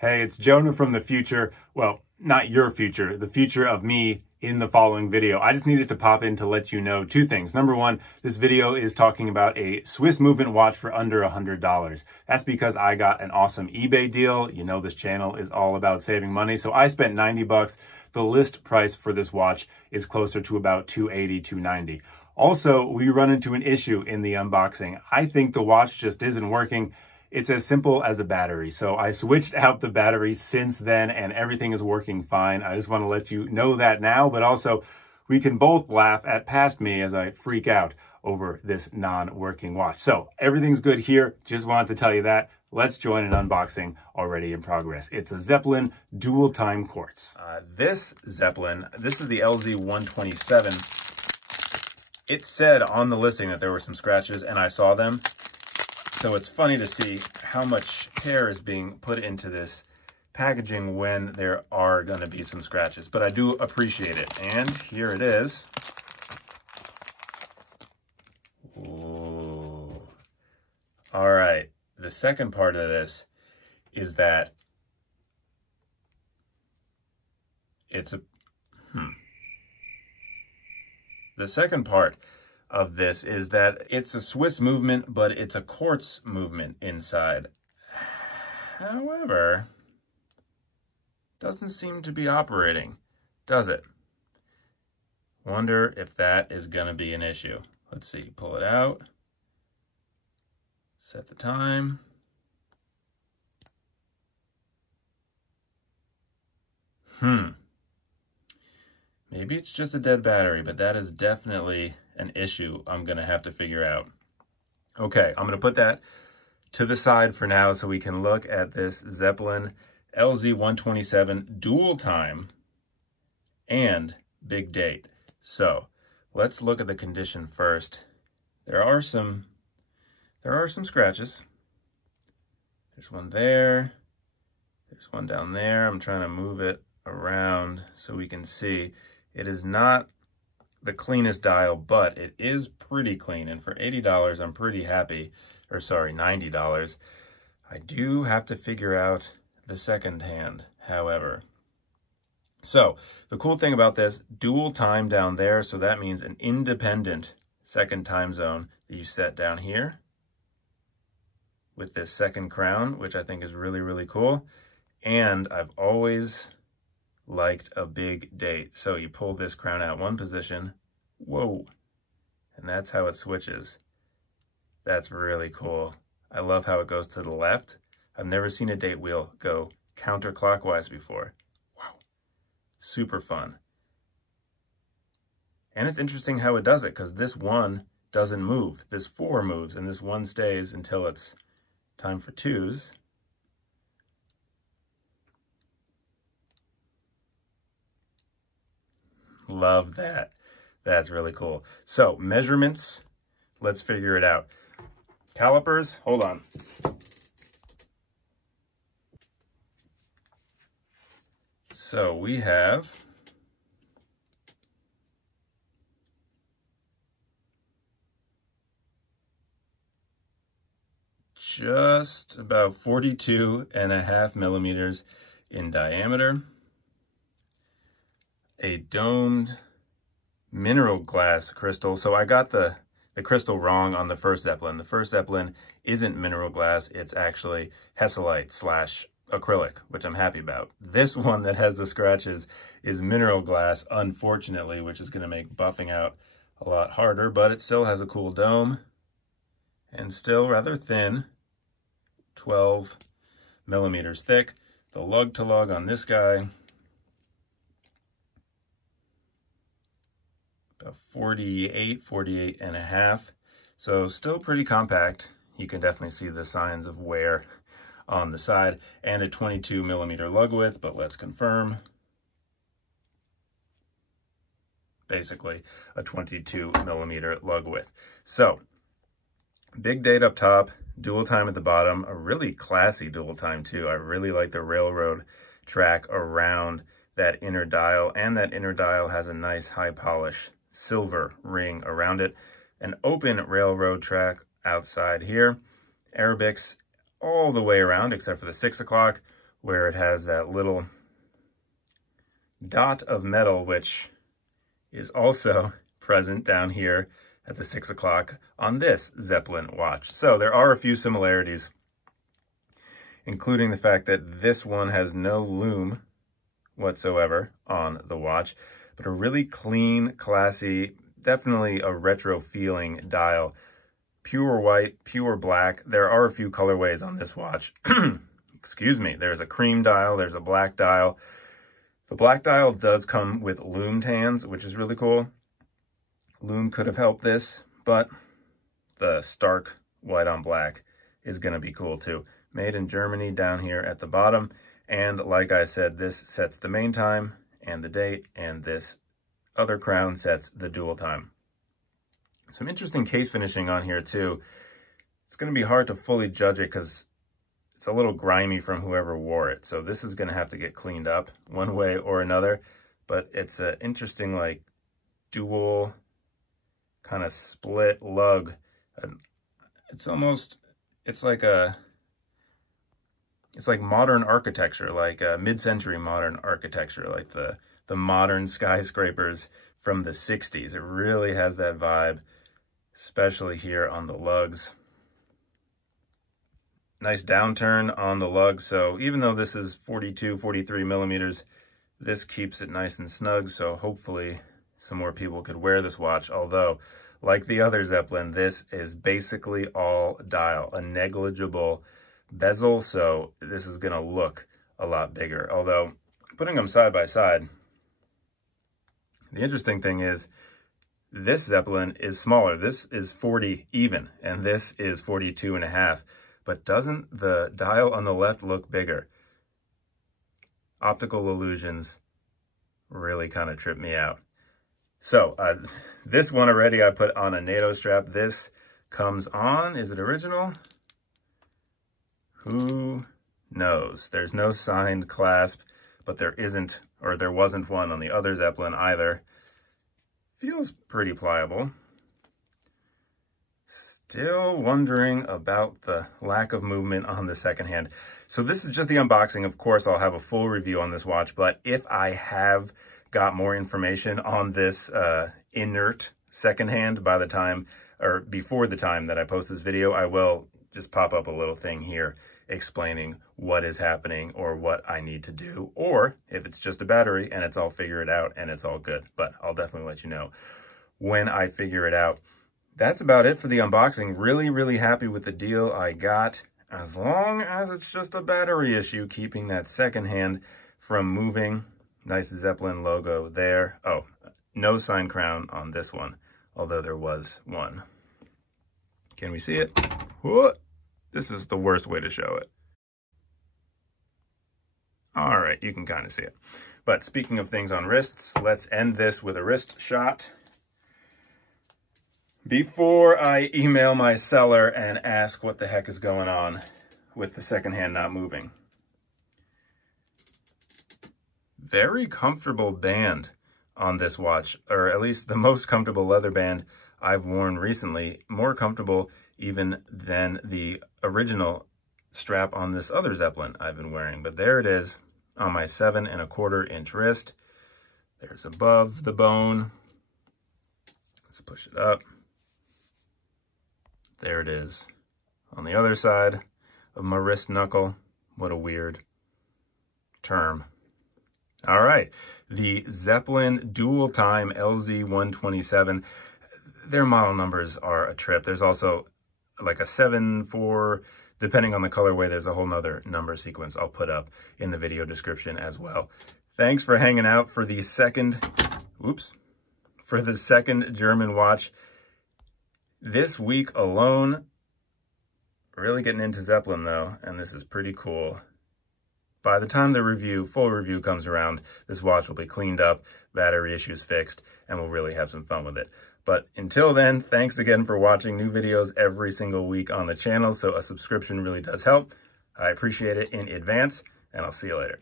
Hey, it's Jonah from the future. Well, not your future, the future of me in the following video. I just needed to pop in to let you know two things. Number one, this video is talking about a Swiss movement watch for under $100. That's because I got an awesome eBay deal. You know this channel is all about saving money. So I spent 90 bucks. The list price for this watch is closer to about $280, $290. Also, we run into an issue in the unboxing. I think the watch just isn't working. It's as simple as a battery. So I switched out the battery since then and everything is working fine. I just want to let you know that now, but also we can both laugh at past me as I freak out over this non-working watch. So everything's good here. Just wanted to tell you that. Let's join an unboxing already in progress. It's a Zeppelin dual time quartz. This Zeppelin, this is the LZ127. It said on the listing that there were some scratches and I saw them. So it's funny to see how much care is being put into this packaging when there are going to be some scratches. But I do appreciate it. And here it is. Ooh. All right. The second part of this is that it's a... The second part of this is that it's a Swiss movement, but it's a quartz movement inside. However, doesn't seem to be operating, does it? Wonder if that is going to be an issue. Let's see, pull it out, set the time. Maybe it's just a dead battery, but that is definitely an issue I'm going to have to figure out. Okay, I'm going to put that to the side for now so we can look at this Zeppelin LZ127 dual time and big date. So let's look at the condition first. There are some scratches. There's one there. There's one down there. I'm trying to move it around so we can see. It is not the cleanest dial, but it is pretty clean. And for $80, I'm pretty happy. Or sorry, $90. I do have to figure out the second hand, however. So the cool thing about this, dual time down there. So that means an independent second time zone that you set down here with this second crown, which I think is really, really cool. And I've always liked a big date. So you pull this crown out one position, whoa, and that's how it switches. That's really cool. I love how it goes to the left. I've never seen a date wheel go counterclockwise before. Wow, super fun. And it's interesting how it does it, because this one doesn't move. This 4 moves, and this 1 stays until it's time for 2s. Love that. That's really cool. So measurements, let's figure it out. Calipers, hold on. So we have just about 42.5 millimeters in diameter. A domed mineral glass crystal. So I got the crystal wrong on the first Zeppelin. The first Zeppelin isn't mineral glass. It's actually Hesselite / acrylic, which I'm happy about. This one that has the scratches is mineral glass, unfortunately, which is going to make buffing out a lot harder, but it still has a cool dome and still rather thin, 12 millimeters thick. The lug to lug on this guy, about 48 and a half. So still pretty compact. You can definitely see the signs of wear on the side, and a 22 millimeter lug width, but let's confirm. Basically a 22 millimeter lug width. So big date up top, dual time at the bottom, a really classy dual time too. I really like the railroad track around that inner dial, and that inner dial has a nice high polish silver ring around it. An open railroad track outside here. Arabics all the way around except for the 6 o'clock. where it has that little dot of metal, which is also present down here at the 6 o'clock on this Zeppelin watch. So there are a few similarities, including the fact that this one has no lume whatsoever on the watch, but a really clean, classy, definitely a retro feeling dial. Pure white, pure black. There are a few colorways on this watch. Excuse me. There's a cream dial, there's a black dial. The black dial does come with lume tans, which is really cool. Lume could have helped this, but the stark white on black is going to be cool too. Made in Germany down here at the bottom. And like I said, this sets the main time and the date, and this other crown sets the dual time. Some interesting case finishing on here too. It's going to be hard to fully judge it because it's a little grimy from whoever wore it. So this is going to have to get cleaned up one way or another. But it's an interesting, like, dual kind of split lug. It's like modern architecture, like mid-century modern architecture, like the modern skyscrapers from the 60s. It really has that vibe, especially here on the lugs. Nice downturn on the lug, so even though this is 42, 43 millimeters, this keeps it nice and snug, so hopefully some more people could wear this watch. Although, like the other Zeppelin, this is basically all dial, a negligible bezel, so this is going to look a lot bigger. Although, putting them side by side, the interesting thing is this Zeppelin is smaller. This is 40 even, and this is 42.5. But doesn't the dial on the left look bigger? Optical illusions really kind of trip me out. So this one already I put on a NATO strap. This comes on, is it original? Who knows? There's no signed clasp, but there isn't, or there wasn't one on the other Zeppelin either. Feels pretty pliable. Still wondering about the lack of movement on the second hand. So this is just the unboxing. Of course, I'll have a full review on this watch, but if I have got more information on this inert second hand by the time, or before the time that I post this video, I will just pop up a little thing here explaining what is happening or what I need to do, or if it's just a battery and it's all figured out and it's all good. But I'll definitely let you know when I figure it out. That's about it for the unboxing. Really, really happy with the deal I got, as long as it's just a battery issue, keeping that second hand from moving. Nice Zeppelin logo there. Oh, no sign crown on this one, although there was one. Can we see it? Whoa. This is the worst way to show it. All right, you can kind of see it. But speaking of things on wrists, let's end this with a wrist shot before I email my seller and ask what the heck is going on with the second hand not moving. Very comfortable band on this watch, or at least the most comfortable leather band I've worn recently. More comfortable even than the original strap on this other Zeppelin I've been wearing. But there it is on my 7¼ inch wrist. There's above the bone. Let's push it up. There it is on the other side of my wrist knuckle. What a weird term. All right, the Zeppelin dual time LZ127. Their model numbers are a trip. There's also like a 7/4, depending on the colorway. There's a whole nother number sequence I'll put up in the video description as well. Thanks for hanging out for the second German watch this week alone. Really getting into Zeppelin though, and this is pretty cool. By the time the full review comes around, this watch will be cleaned up, battery issues fixed, and we'll really have some fun with it. But until then, thanks again for watching. New videos every single week on the channel, so a subscription really does help. I appreciate it in advance, and I'll see you later.